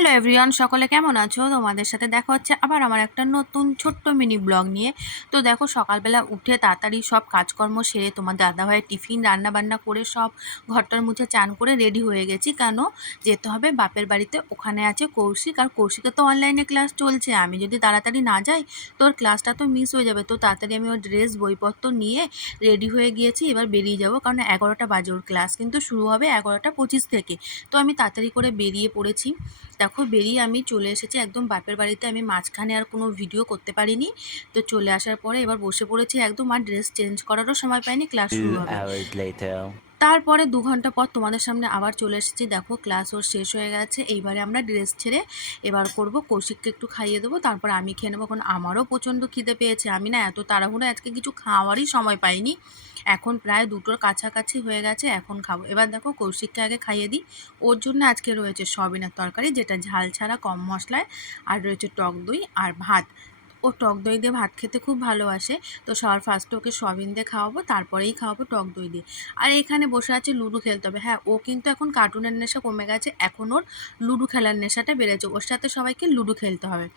Hello everyone, সকলে কেমন আছো? তোমাদের সাথে দেখা হচ্ছে আবার আমার একটা নতুন ছোট্ট মিনি ব্লগ নিয়ে। তো দেখো, সকালবেলা উঠে তাড়াতাড়ি সব কাজকর্ম সেরে তোমার দাদাভাইয়ের টিফিন রান্না বান্না করে সব ঘরটার মুছে চান করে রেডি হয়ে গেছি। কেন যেতে হবে বাপের বাড়িতে, ওখানে আছে কৌশিক। আর কৌশিকের তো অনলাইনে ক্লাস চলছে, আমি যদি তাড়াতাড়ি না যাই তোর ক্লাসটা তো মিস হয়ে যাবে। তো তাড়াতাড়ি আমি ওর ড্রেস বইপত্র নিয়ে রেডি হয়ে গিয়েছি, এবার বেরিয়ে যাবো। কারণ 11টা বাজে, ওর ক্লাস কিন্তু শুরু হবে 11টা 25 থেকে। তো আমি তাড়াতাড়ি করে বেরিয়ে পড়েছি। দেখো, বেরিয়ে আমি চলে এসেছি একদম বাপের বাড়িতে। আমি মাঝখানে আর কোনো ভিডিও করতে পারিনি। তো চলে আসার পরে এবার বসে পড়েছি একদম, আর ড্রেস চেঞ্জ করারও সময় পাইনি, ক্লাস শুরু 2 হবে। hours later. তারপরে 2 ঘন্টা পর তোমাদের সামনে আবার চলে এসেছি। দেখো, ক্লাস ওর শেষ হয়ে গেছে। এইবারে আমরা ড্রেস ছেড়ে এবার করব কৌশিককে একটু খাইয়ে দেবো, তারপর আমি খেয়ে নেবো। এখন আমারও প্রচণ্ড খিদে পেয়েছে। আমি না এত তাড়াহুড়ো আজকে কিছু খাওয়ারই সময় পাইনি। এখন প্রায় 2টোর কাছাকাছি হয়ে গেছে, এখন খাবো। এবার দেখো, কৌশিককে আগে খাইয়ে দিই। ওর জন্য আজকে রয়েছে সয়াবিনের তরকারি, যেটা ঝাল ছাড়া কম মশলায়, আর রয়েছে টক দই আর ভাত। ও টক দই দিয়ে ভাত খেতে খুব ভালোবাসে। তো সবার ফার্স্টে ওকে সয়াবিন দিয়ে খাওয়াবো, তারপরেই খাওয়াবো টক দই দিয়ে। আর এখানে বসে আছে লুডো খেলতে হবে। হ্যাঁ, ও কিন্তু এখন কার্টুনের নেশা কমে গেছে, এখন ওর লুডো খেলার নেশাটা বেড়েছে। ওর সাথে সবাইকে লুডো খেলতে হবে।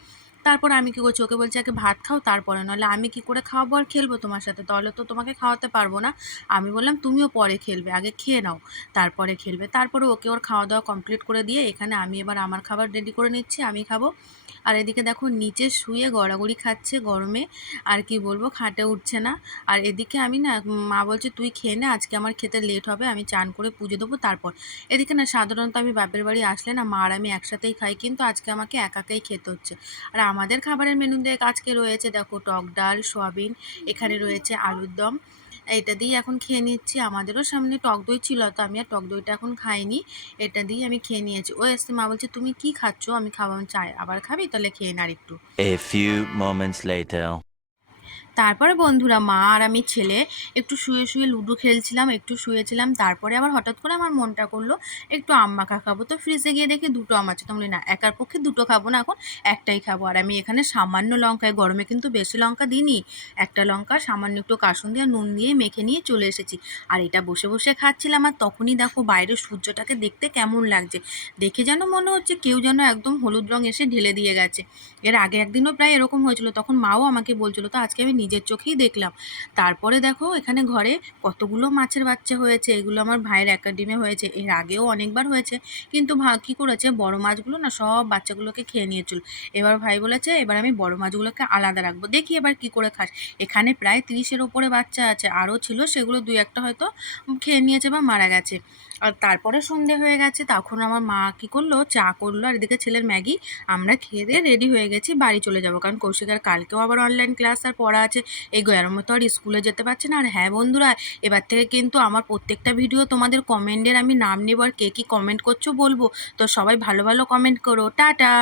তারপর আমি কী করছি, ওকে বলছি আগে ভাত খাও, তারপরে নাহলে আমি কি করে খাওয়াবো আর খেলবো তোমার সাথে? তাহলে তো তোমাকে খাওয়াতে পারবো না। আমি বললাম তুমিও পরে খেলবে, আগে খেয়ে নাও তারপরে খেলবে। তারপরে ওকে ওর খাওয়া দাওয়া কমপ্লিট করে দিয়ে এখানে আমি এবার আমার খাবার রেডি করে নিচ্ছি, আমি খাবো। আর এদিকে দেখো, নিচে শুয়ে গড়াগড়ি খাচ্ছে গরমে, আর কি বলবো, খাটে উঠছে না। আর এদিকে আমি না, মা বলছে তুই খেয়ে নে, আজকে আমার খেতে লেট হবে, আমি চান করে পুজো দেবো তারপর। এদিকে না, সাধারণত আমি বাপের বাড়ি আসলে না মা আর আমি একসাথেই খাই, কিন্তু আজকে আমাকে একাকেই খেতে হচ্ছে। আর আমাদের খাবারের মেনুতে আজকে রয়েছে দেখো টক ডাল, সয়াবিন, এখানে রয়েছে আলুর দম। এটা দিয়ে এখন খেয়ে নিচ্ছি। আমাদেরও সামনে টক দই ছিল, তো আমি আর টক দইটা এখন খাইনি, এটা দিয়ে আমি খেয়ে নিয়েছি। ও এসে মা বলছে তুমি কি খাচ্ছ? আমি খাবো। চাই আবার খাবি? তাহলে খেয়ে না আর একটু। A few moments later. তারপরে বন্ধুরা, মা আর আমি ছেলে একটু শুয়ে শুয়ে লুডো খেলছিলাম, একটু শুয়েছিলাম। তারপরে আবার হঠাৎ করে আমার মনটা করলো একটু আম মাখা খাবো। তো ফ্রিজে গিয়ে দেখি 2টো আম আছে। তো বলি না, একার পক্ষে 2টো খাবো না, এখন একটাই খাবো। আর আমি এখানে সামান্য লঙ্কায়, গরমে কিন্তু বেশি লঙ্কা দিইনি, একটা লঙ্কা সামান্য একটু কাসুন দিয়ে নুন দিয়ে মেখে নিয়ে চলে এসেছি। আর এটা বসে বসে খাচ্ছিলাম। আর তখনই দেখো বাইরের সূর্যটাকে দেখতে কেমন লাগছে, দেখে যেন মনে হচ্ছে কেউ যেন একদম হলুদ রং এসে ঢেলে দিয়ে গেছে। এর আগে একদিনও প্রায় এরকম হয়েছিল, তখন মাও আমাকে বলছিল, তো আজকে আমি নিজের চোখেই দেখলাম। তারপরে দেখো, এখানে ঘরে কতগুলো মাছের বাচ্চা হয়েছে। এগুলো আমার ভাইয়ের একাডেমি হয়েছে, এর আগেও অনেকবার হয়েছে। কিন্তু কী করেছে, বড় মাছগুলো না সব বাচ্চাগুলোকে খেয়ে নিয়েছিল। এবার ভাই বলেছে এবার আমি বড় মাছগুলোকে আলাদা রাখবো, দেখি এবার কি করে খাস। এখানে প্রায় 30-এর ওপরে বাচ্চা আছে, আরও ছিল, সেগুলো 2-1টা হয়তো খেয়ে নিয়েছে বা মারা গেছে। আর তারপরে সন্ধে হয়ে গেছে, তখন আমার মা কী করলো, চা করলো, আর এদিকে ছেলের ম্যাগি। আমরা খেয়ে দিয়ে রেডি হয়ে গেছি, বাড়ি চলে যাবো, কারণ কৌশিকের কালকেও আবার অনলাইন ক্লাস আর পড়া আছে। এই গরমে তো আর স্কুলে যেতে পারছে না। আর হ্যাঁ বন্ধুরা, এবার থেকে কিন্তু আমার প্রত্যেকটা ভিডিও তোমাদের কমেন্টের আমি নাম নেব, আর কে কী কমেন্ট করছো বলবো। তো সবাই ভালো ভালো কমেন্ট করো। টাটা।